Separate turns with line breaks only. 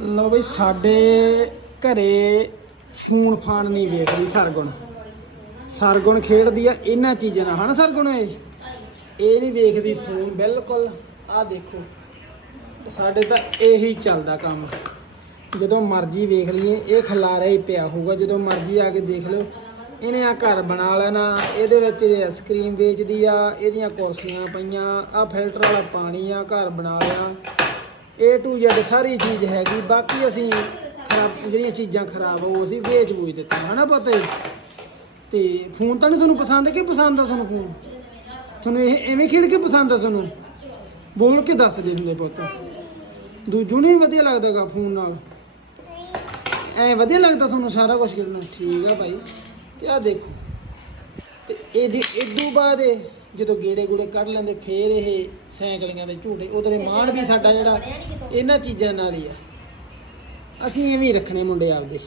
ਲਓ ਬਈ, ਸਾਡੇ ਘਰੇ ਫੂਨ ਫਾਨ ਨਹੀਂ ਵੇਖਦੀ ਸਰਗੁਣ। ਸਰਗੁਣ ਖੇਡਦੀ ਆ, ਇਹਨਾਂ ਚੀਜ਼ਾਂ ਨਾਲ। ਹਨਾ ਸਰਗੁਣ ਇਹ? ਇਹ ਨਹੀਂ ਵੇਖਦੀ ਫੋਨ ਬਿਲਕੁਲ। ਆਹ ਦੇਖੋ, ਸਾਡੇ ਤਾਂ ਇਹੀ ਚੱਲਦਾ ਕੰਮ। ਜਦੋਂ ਮਰਜ਼ੀ ਵੇਖ ਲਈਏ, ਇਹ ਖਲਾਰਾ ਹੀ ਪਿਆ ਹੋਊਗਾ। ਜਦੋਂ ਮਰਜ਼ੀ ਆ ਕੇ ਦੇਖ ਲਓ, ਇਹਨੇ ਆ ਘਰ ਬਣਾ ਲੈਣਾ, ਇਹਦੇ ਵਿੱਚ ਇਹ ਆਈਸਕ੍ਰੀਮ ਵੇਚਦੀ ਆ, ਇਹਦੀਆਂ ਕੁਰਸੀਆਂ ਪਈਆਂ ਆ ਫਿਲਟਰ ਵਾਲਾ ਪਾਣੀ ਆ, ਘਰ ਬਣਾ ਲਿਆ। A to Z ਸਾਰੀ ਚੀਜ਼ ਹੈਗੀ, ਬਾਕੀ ਅਸੀਂ ਖਰਾਬ ਜਿਹੜੀਆਂ ਚੀਜ਼ਾਂ ਖਰਾਬ ਆ, ਉਹ ਅਸੀਂ ਵੇਚ ਬੂਝ ਦਿੱਤੀਆਂ, ਹਨਾ ਪੁੱਤ? ਜੀ? ਤੇ ਫੋਨ ਤਾਂ ਨਹੀਂ ਤੁਹਾਨੂੰ ਪਸੰਦ, ਕਿ ਪਸੰਦ ਆ ਤੁਹਾਨੂੰ ਫੋਨ? ਤੁਹਾਨੂੰ ਇਹ ਐਵੇਂ ਖੇਡ ਕੇ ਪਸੰਦ ਆ ਤੁਹਾਨੂੰ? ਬੋਲ ਕੇ ਦੱਸਦੇ ਹੁੰਦੇ ਪੁੱਤ। ਦੂਜੂ ਨਹੀਂ ਵਧੀਆ ਲੱਗਦਾਗਾ ਫੋਨ ਨਾਲ। ਐ ਵਧੀਆ ਲੱਗਦਾ ਤੁਹਾਨੂੰ ਸਾਰਾ ਕੁਝ ਕਰਨਾ ਠੀਕ ਆ ਭਾਈ। ਤੇ ਆ ਦੇਖੋ। ਇਹਦੀ ਇਦੋਂ ਬਾਅਦ ਇਹ ਜਦੋਂ ਗੇੜੇ ਗੂੜੇ ਕੱਢ ਲੈਂਦੇ, ਫੇਰ ਇਹ ਸਾਈਕਲੀਆਂ ਦੇ ਝੂਟੇ। ਉਧਰੇ ਮਾਣ ਵੀ ਸਾਡਾ ਜਿਹੜਾ ਇਹਨਾਂ ਚੀਜ਼ਾਂ ਨਾਲ ਹੀ ਆ। ਅਸੀਂ ਐਵੇਂ ਹੀ ਰੱਖਣੇ ਮੁੰਡੇ ਆਪਦੇ।